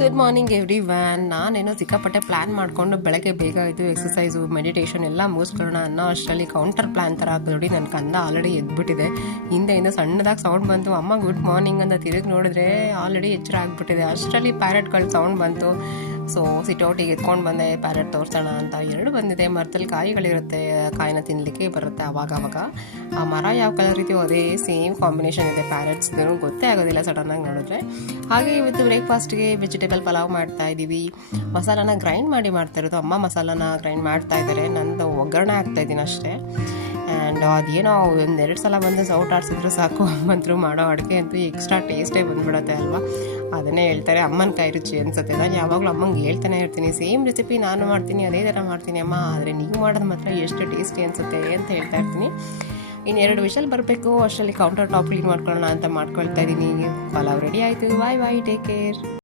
Good morning every van. ನಾನೇನೋ ಸಿಕ್ಕಾಪಟ್ಟೆ plan ಮಾಡಿಕೊಂಡು ಬೆಳಗ್ಗೆ ಬೇಗ ಇದು ಎಕ್ಸಸೈಸು ಮೆಡಿಟೇಷನ್ ಎಲ್ಲ ಮುಗಿಸ್ಕೊಳ್ಳೋಣ ಅನ್ನೋ ಅಷ್ಟರಲ್ಲಿ ಕೌಂಟರ್ ಪ್ಲ್ಯಾನ್ ಥರ ನೋಡಿ ನನ್ನ ಕಂದ ಆಲ್ರೆಡಿ ಎದ್ಬಿಟ್ಟಿದೆ. ಹಿಂದೆಯಿಂದ ಸಣ್ಣದಾಗಿ ಸೌಂಡ್ ಬಂತು, ಅಮ್ಮ ಗುಡ್ ಮಾರ್ನಿಂಗ್ ಅಂತ ತಿರುಗಿ ನೋಡಿದ್ರೆ ಆಲ್ರೆಡಿ ಎಚ್ಚರ ಆಗಿಬಿಟ್ಟಿದೆ. ಅಷ್ಟರಲ್ಲಿ ಪ್ಯಾರೆಟ್ಗಳು ಸೌಂಡ್ ಬಂತು. ಸೊ ಸಿಟೌಟಿಗೆ ಎತ್ಕೊಂಡು ಬಂದೆ, ಪ್ಯಾರೆಟ್ ತೋರಿಸೋಣ ಅಂತ. ಎರಡು ಬಂದಿದೆ. ಮರದಲ್ಲಿ ಕಾಯಿಗಳಿರುತ್ತೆ, ಕಾಯಿನ ತಿನ್ನಲಿಕ್ಕೆ ಬರುತ್ತೆ ಅವಾಗ. ಆ ಮರ ಯಾವ ಕಲರ್ ಇದೆಯೋ ಅದೇ ಸೇಮ್ ಕಾಂಬಿನೇಷನ್ ಇದೆ ಪ್ಯಾರೆಟ್ಸ್ದು, ಗೊತ್ತೇ ಆಗೋದಿಲ್ಲ ಸಡನ್ನಾಗಿ ನೋಡಿದ್ರೆ. ಹಾಗೆ ಇವತ್ತು ಬ್ರೇಕ್ಫಾಸ್ಟ್ಗೆ ವೆಜಿಟೇಬಲ್ ಪಲಾವ್ ಮಾಡ್ತಾ ಇದ್ದೀವಿ. ಮಸಾಲಾನ ಗ್ರೈಂಡ್ ಮಾಡ್ತಾ ಇರೋದು, ಅಮ್ಮ ಮಸಾಲಾನ ಗ್ರೈಂಡ್ ಮಾಡ್ತಾ ಇದ್ದಾರೆ, ನಂದು ಒಗ್ಗರಣೆ ಹಾಕ್ತಾ ಇದ್ದೀನಿ ಅಷ್ಟೇ. ಆ್ಯಂಡ್ ಅದೇನೋ ಒಂದೆರಡು ಸಲ ಬಂದು ಸೌಟ್ ಆಡಿಸಿದ್ರು ಸಾಕು, ಅಮ್ಮಂತರು ಮಾಡೋ ಅಡುಗೆ ಅಂತೂ ಎಕ್ಸ್ಟ್ರಾ ಟೇಸ್ಟೇ ಬಂದುಬಿಡುತ್ತೆ ಅಲ್ವಾ. ಅದನ್ನೇ ಹೇಳ್ತಾರೆ ಅಮ್ಮನ ಕೈ ರುಚಿ ಅನಿಸುತ್ತೆ. ನಾನು ಯಾವಾಗಲೂ ಅಮ್ಮಂಗೆ ಹೇಳ್ತಾನೆ ಇರ್ತೀನಿ, ಸೇಮ್ ರೆಸಿಪಿ ನಾನು ಮಾಡ್ತೀನಿ, ಅದೇ ಥರ ಮಾಡ್ತೀನಿ ಅಮ್ಮ, ಆದರೆ ನೀವು ಮಾಡೋದು ಮಾತ್ರ ಎಷ್ಟು ಟೇಸ್ಟಿ ಅನಿಸುತ್ತೆ ಅಂತ ಹೇಳ್ತಾ ಇರ್ತೀನಿ. ಇನ್ನು 2 ವಿಷಲ್ ಬರಬೇಕು, ಅಷ್ಟರಲ್ಲಿ ಕೌಂಟರ್ ಟಾಪ್ ಕ್ಲೀನ್ ಮಾಡ್ಕೊಳ್ಳೋಣ ಅಂತ ಮಾಡ್ಕೊಳ್ತಾ ಇದ್ದೀನಿ. ಪಲಾವ್ ರೆಡಿ ಆಯಿತು. Bye take care.